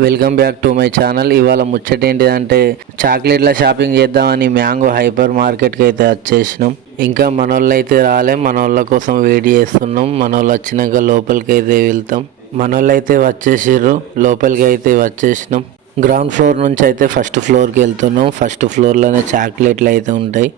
Welcome back to my channel. ఇవాళ ముచ్చట ఏంటిదంటే చాక్లెట్ల షాపింగ్ చేద్దామని మ్యాంగో హైపర్ మార్కెట్కి అయితే వచ్చేసినాం. ఇంకా మనోళ్ళు అయితే రాలే, మనోళ్ళ కోసం వెయిట్ చేస్తున్నాం. మనోళ్ళు వచ్చినాక లోపలికి అయితే వెళ్తాం. మనోళ్ళు అయితే వచ్చేసిర్రు, లోపలికి అయితే వచ్చేసినాం. గ్రౌండ్ ఫ్లోర్ నుంచి అయితే ఫస్ట్ ఫ్లోర్కి వెళ్తున్నాం. ఫస్ట్ ఫ్లోర్లోనే చాక్లెట్లు అయితే ఉంటాయి.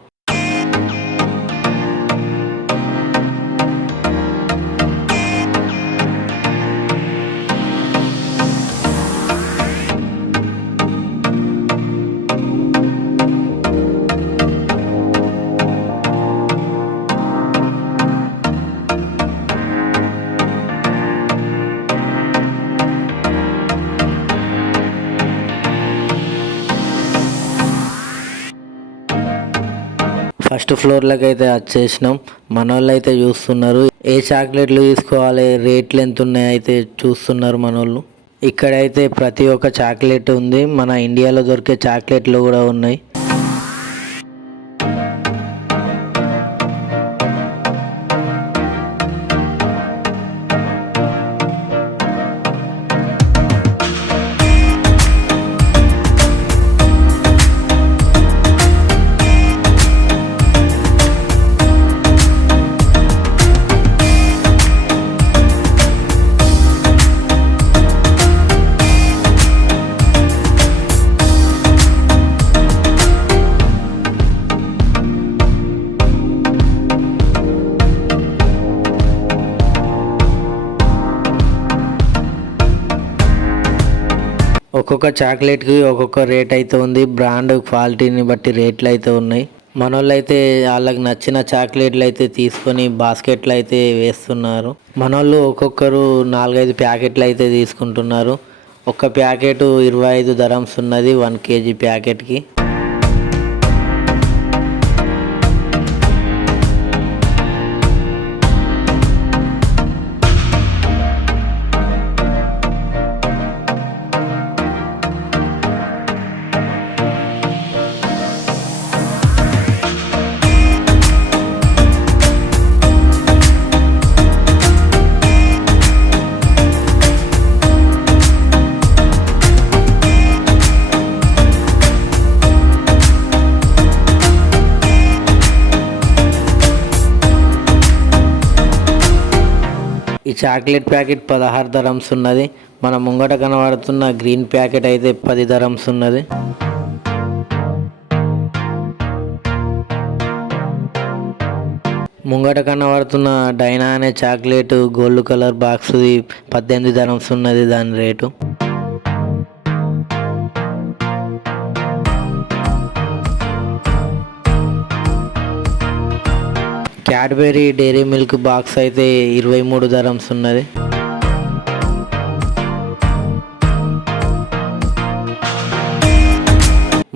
ఫస్ట్ ఫ్లోర్లోకి అయితే వచ్చేసినాం. మనోళ్ళు అయితే చూస్తున్నారు ఏ చాక్లెట్లు తీసుకోవాలి, రేట్లు ఎంత ఉన్నాయి అయితే చూస్తున్నారు మనోళ్ళు. ఇక్కడైతే ప్రతి ఒక్క చాక్లెట్ ఉంది, మన ఇండియాలో దొరికే చాక్లెట్లు కూడా ఉన్నాయి. ఒక్కొక్క చాక్లెట్కి ఒక్కొక్క రేట్ అయితే ఉంది. బ్రాండ్ క్వాలిటీని బట్టి రేట్లు అయితే ఉన్నాయి. మనోళ్ళు అయితే వాళ్ళకి నచ్చిన చాక్లెట్లు అయితే తీసుకొని బాస్కెట్లు అయితే వేస్తున్నారు. మనోళ్ళు ఒక్కొక్కరు 4-5 ప్యాకెట్లు అయితే తీసుకుంటున్నారు. ఒక్క ప్యాకెట్ 25 dirhams ఉన్నది 1 kg ప్యాకెట్కి. ఈ చాక్లెట్ ప్యాకెట్ 16 dirhams ఉన్నది. మన ముంగట కనబడుతున్న గ్రీన్ ప్యాకెట్ అయితే 10 dirhams ఉన్నది. ముంగట కనబడుతున్న డైనా అనే chocolate gold colour box 18 dirhams ఉన్నది దాని rate. Cadbury Dairy Milk box అయితే 23 dirhams ఉన్నది.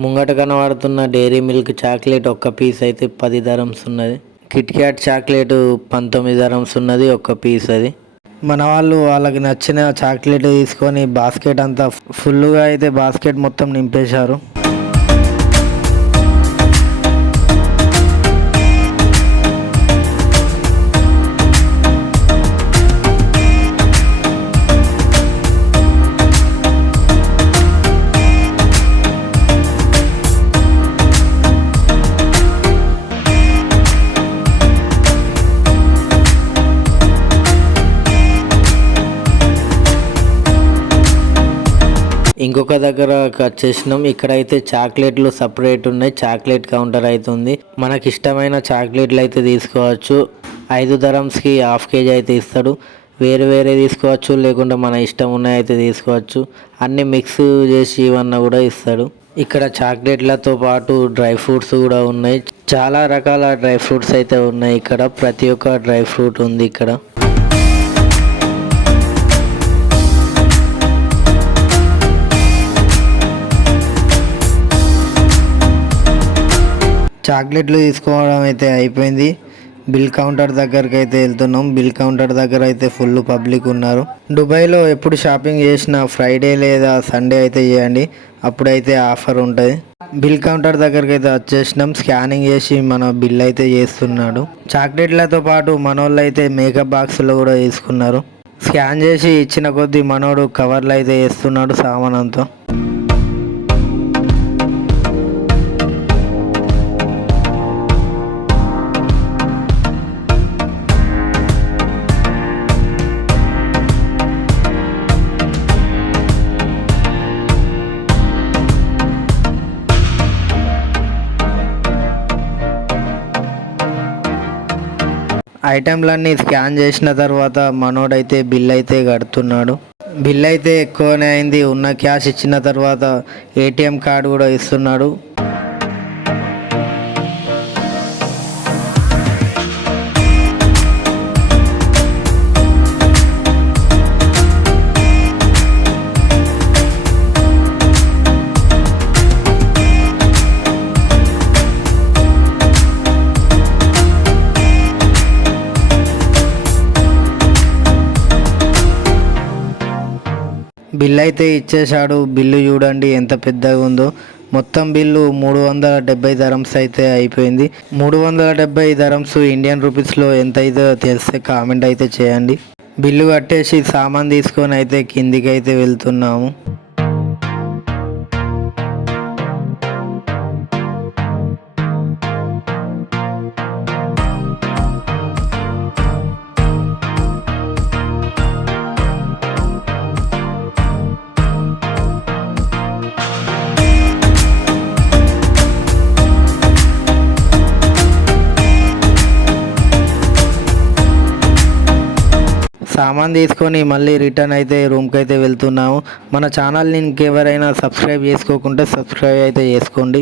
ముంగట కనబడుతున్న డైరీ మిల్క్ చాక్లెట్ ఒక్క పీస్ అయితే 10 dirhams ఉన్నది. కిట్ క్యాట్ చాక్లెట్ 19 dirhams ఉన్నది ఒక్క పీస్. అది మన వాళ్ళు వాళ్ళకి నచ్చిన చాక్లెట్ తీసుకొని బాస్కెట్ అంతా ఫుల్గా అయితే బాస్కెట్ మొత్తం నింపేశారు. ఇంకొక దగ్గర వచ్చేసినాం. ఇక్కడైతే చాక్లెట్లు సపరేట్ ఉన్నాయి. చాక్లెట్ కౌంటర్ అయితే ఉంది. మనకి ఇష్టమైన చాక్లెట్లు అయితే తీసుకోవచ్చు. 5 dirhamsకి ½ kg అయితే ఇస్తాడు. వేరే వేరే తీసుకోవచ్చు, లేకుంటే మన ఇష్టం ఉన్నాయి అయితే తీసుకోవచ్చు. అన్ని మిక్స్ చేసి ఇవన్నీ కూడా ఇస్తాడు. ఇక్కడ చాక్లెట్లతో పాటు డ్రై ఫ్రూట్స్ కూడా ఉన్నాయి. చాలా రకాల డ్రై ఫ్రూట్స్ అయితే ఉన్నాయి ఇక్కడ. ప్రతి ఒక్క డ్రై ఫ్రూట్ ఉంది ఇక్కడ. చాక్లెట్లు తీసుకోవడం అయితే అయిపోయింది. బిల్ కౌంటర్ దగ్గరికి అయితే వెళ్తున్నాం. బిల్ కౌంటర్ దగ్గర అయితే ఫుల్ పబ్లిక్ ఉన్నారు. దుబాయ్లో ఎప్పుడు షాపింగ్ చేసినా ఫ్రైడే లేదా సండే అయితే చేయండి, అప్పుడైతే ఆఫర్ ఉంటుంది. బిల్ కౌంటర్ దగ్గరికి అయితే వచ్చేసినాం. స్కానింగ్ చేసి మన బిల్ అయితే చేస్తున్నాడు. చాక్లెట్లతో పాటు మనోళ్ళు అయితే మేకప్ బాక్స్లో కూడా తీసుకున్నారు. స్కాన్ చేసి ఇచ్చిన కొద్దీ మనోడు కవర్లు అయితే వేస్తున్నాడు సామాన్ అంతా. ఐటెంలన్నీ స్కాన్ చేసిన తర్వాత మనోడైతే బిల్ అయితే కడుతున్నాడు. బిల్ అయితే ఎక్కువనే అయింది. ఉన్న క్యాష్ ఇచ్చిన తర్వాత ఏటీఎం కార్డు కూడా ఇస్తున్నాడు. బిల్ అయితే ఇచ్చేశాడు. బిల్లు చూడండి ఎంత పెద్దగా ఉందో. మొత్తం బిల్లు 370 ధరమ్స్ అయితే అయిపోయింది. 370 ధరమ్స్ ఇండియన్ రూపీస్లో ఎంత అయితే తెలిస్తే కామెంట్ అయితే చేయండి. బిల్లు కట్టేసి సామాన్ తీసుకొని అయితే కిందికి అయితే వెళ్తున్నాము. సామాన్ తీసుకొని మళ్ళీ రిటర్న్ అయితే రూమ్కి అయితే వెళ్తున్నాము. మన ఛానల్ని ఇంకెవరైనా సబ్స్క్రైబ్ చేసుకోకుంటే సబ్స్క్రైబ్ అయితే చేసుకోండి.